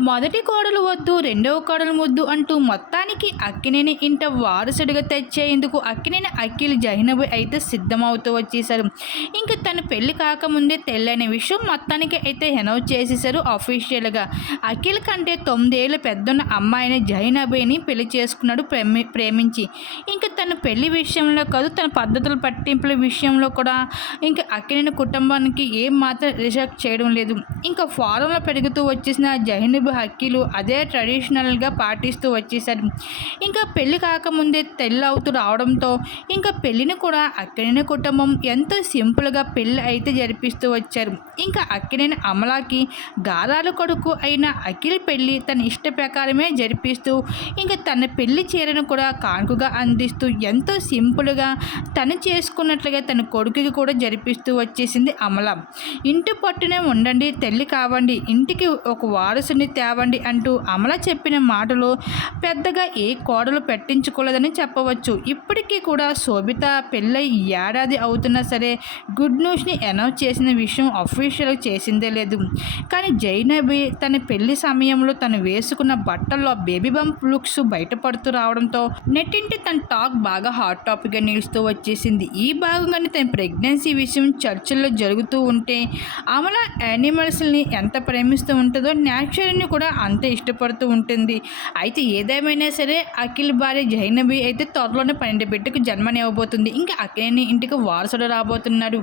మొదటి కోడలు వద్దు రెండవ కోడలు వద్దు అంటూ మొత్తానికి అక్కినేని ఇంట వారసుడిగా తెచ్చేందుకు అక్కినేని అఖిల్ జైనబు అయితే సిద్ధమవుతూ వచ్చేసారు ఇంకా తన పెళ్ళి కాకముందే తెల్లనే విషయం మొత్తానికి అయితే అనౌన్స్ చేసేసారు అఫీషియల్గా అఖిల్ కంటే తొమ్మిదేళ్ళు పెద్దన్న అమ్మాయిని జైనబిని పెళ్ళి చేసుకున్నాడు ప్రేమి ప్రేమించి. ఇంకా తన పెళ్ళి విషయంలో కాదు తన పద్ధతుల పట్టింపుల విషయంలో కూడా ఇంకా అక్కినేని కుటుంబానికి ఏం మాత్రం రిజెక్ట్ చేయడం లేదు. ఇంకా ఫారంలో పెరుగుతూ వచ్చేసిన జైనబి హక్కీలు అదే ట్రెడిషనల్గా పాటిస్తూ వచ్చేసారు. ఇంకా పెళ్ళి కాకముందే తెల్లవుతూ రావడంతో ఇంకా పెళ్ళిని కూడా అక్కినేని కుటుంబం ఎంతో సింపుల్గా పెళ్ళి అయితే జరిపిస్తూ వచ్చారు. ఇంకా అక్కినేని అమలాకి గారాల కొడుకు అయిన అఖిల్ పెళ్ళి తన ఇష్ట ప్రకారమే జరిపిస్తూ ఇంకా తన పెళ్ళి చీరను కూడా కానుకగా అందిస్తూ ఎంతో సింపుల్గా తను చేసుకున్నట్లుగా తన కొడుకుకి కూడా జరిపిస్తూ వచ్చేసింది అమల. ఇంటి పట్టునే ఉండండి తల్లి కావండి ఇంటికి ఒక వారసుని తేవండి అంటూ అమల చెప్పిన మాటలు పెద్దగా ఏ కోడలు పెట్టించుకోలేదని చెప్పవచ్చు. ఇప్పటికీ కూడా శోభిత పెళ్ళై ఏడాది అవుతున్నా సరే గుడ్ న్యూస్ని అనౌన్స్ చేసిన విషయం అఫీషియల్ చేసిందే లేదు. కానీ జైనబి తన పెళ్ళి సమయంలో తను వేసుకున్న బట్టల్లో బేబీ బంప్ లుక్స్ బయటపడుతూ రావడంతో నెట్టింటి తన టాక్ బాగా హాట్ టాపిక్గా నిలుస్తూ వచ్చేసింది. ఈ భాగంగానే తన ప్రెగ్నెన్సీ విషయం చర్చల్లో జరుగుతూ ఉంటే అమల యానిమల్స్ని ఎంత ప్రేమిస్తూ ఉంటుందో న్యాచురల్ని కూడా అంతే ఇష్టపడుతూ ఉంటుంది. అయితే ఏదేమైనా సరే అఖిల్ భార్య జైనబి అయితే త్వరలోనే పన్నెండు బిడ్డకు జన్మనివ్వబోతుంది. ఇంకా అఖిలేని ఇంటికి వారసుడు రాబోతున్నాడు.